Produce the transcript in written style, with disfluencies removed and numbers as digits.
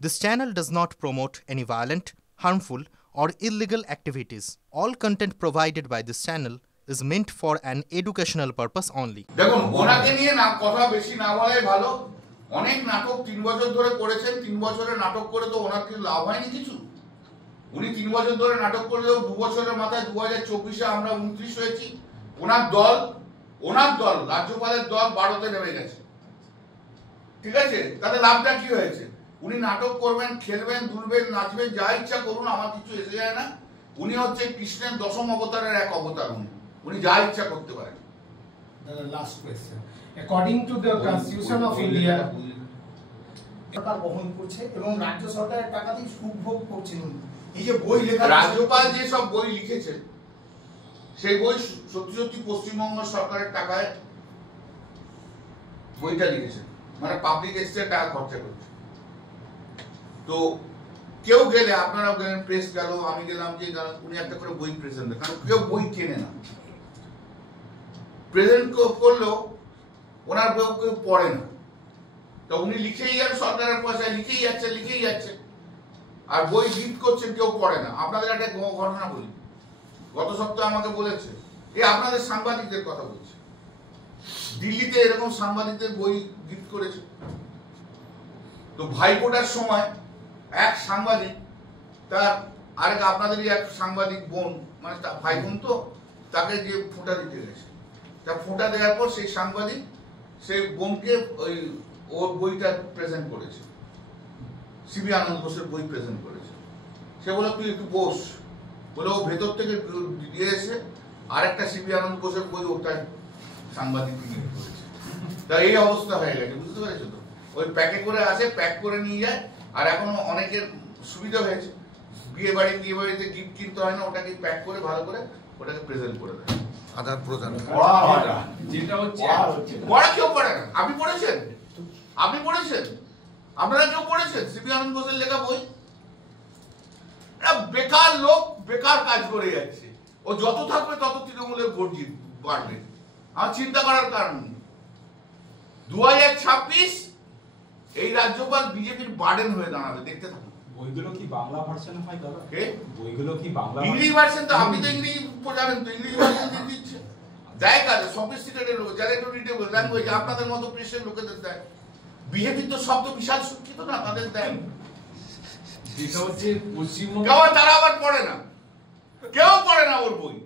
This channel does not promote any violent, harmful, or illegal activities. All content provided by this channel is meant for an educational purpose only. দেখুন ওনাকে নিয়ে না কথা বেশি না বলাই ভালো। অনেক নাটক 3 বছর ধরে করেছেন, 3 বছরে নাটক করে তো ওনার কি লাভ হয়নি কিছু? উনি 3 বছর ধরে নাটক করলেও 2 বছরের মাথায় 2024-এ আমরা 29 হয়েছি। ওনার দল রাজ্যপালের দল 12তে নেমে গেছে, ঠিক আছে? তাহলে লাভটা কি হয়েছে? উনি নাটক করবেন, খেলবেন, দুলবেন, নাচবেন, যা ইচ্ছা করুন, আমার কিছু এসে যায় না। উনি হচ্ছে কৃষ্ণের 10ম অবতারের এক অবতার। উনি যা ইচ্ছা করতে পারেন। Last question. According to the Constitution of India, সরকার বহন করছে এবং রাজ্য সরকারের টাকা দিয়ে সুভোগ করছেন। এই যে বই লেখা, রাজ্যপাল যে সব বই লিখেছেন সেই বই সত্যি সত্যি পশ্চিমবঙ্গ সরকারের টাকায় বইটা লিখেছেন, মানে পাবলিক এক্সচেঞ্জে টাকা খরচা করছে। তো কেউ গেলে, আপনারাও গেলেন, প্রেস গেল, আমি গেলাম, যে উনি একটা করে বই প্রেজেন্ট, কারণ কেউ বই কেনে না। প্রেজেন্ট করলেও ওনার বই কেউ পড়ে না, তো উনি লিখেই যান, সরকারের পয়সায় লিখেই যাচ্ছে, আর বই গিফট করছেন, কেউ পড়ে না। আপনাদের একটা ঘটনা বলি, গত সপ্তাহে আমাকে বলেছে, এই আপনাদের সাংবাদিকদের কথা বলছে, দিল্লিতে এরকম সাংবাদিকদের বই গিফট করেছে। তো ভাইফোঁটার সময় এক সাংবাদিক তার আপনাদেরই এক সাংবাদিক বোন, মানে ভাই বোন, তো তাকে যে ফোঁটা দিতে গেছে, তা ফোঁটা দেওয়ার পর সেই সাংবাদিক সেই বোনকে ওর বইটা প্রেজেন্ট করেছে, সিবি আনন্দ ঘোষের বই প্রেজেন্ট করেছে। সে বলে তুই একটু বস, বলে ও ভেতর থেকে দিয়ে এসে আর একটা সিবি আনন্দ ঘোষের বই ওটাই সাংবাদিক গিফট করেছে। তা এই অবস্থা হয়ে গেছে, বুঝতে পেরেছো তো? ওই প্যাকে করে আসে, প্যাক করে নিয়ে যায়। আর এখনো অনেকের সুবিধা হয়েছে, বিয়ে বাড়িতে গিফট কিনতে হয় না, ওটাকে প্যাক করে ভালো করে ওটাকে প্রেজেন্ট করে দেয়, আদান প্রদান। যেটা হচ্ছে পড়া কেউ পড়ে না। আপনি পড়েছেন? আপনারা কেউ পড়েছেন সিবি আনন্দ ঘোষের লেখা বই? বেকার লোক, বেকার কাজ করে যাচ্ছে। ও যত থাকবে তত তৃণমূলের ভোট বাড়বে। আমার চিন্তা করার কারণ নেই। 2026 এই রাজ্যপাল বিজেপির বার্ডেন হয়ে দাঁড়াবে, দেখতে থাকুন। বইগুলো কি বাংলা ভার্সন হয় দাদা? বইগুলো কি বাংলা? ইংলিশ ভার্সন তো আপনি তো ইংরেজি জানেন, তো ইংলিশ ভার্সন দিয়ে দিচ্ছে। দেয় কাজে সফিস্টিকেটেড লোক, যারা একটু রিটেবল ল্যাঙ্গুয়েজ, আপনাদের মতো প্রেসের লোকেদের দেয়। বিজেপির তো শব্দ বিশাল শিক্ষিত না, তাদের দেয়। যেটা হচ্ছে পশ্চিমবঙ্গ, তারা আবার পড়ে না, কেউ পড়ে না ওর বই।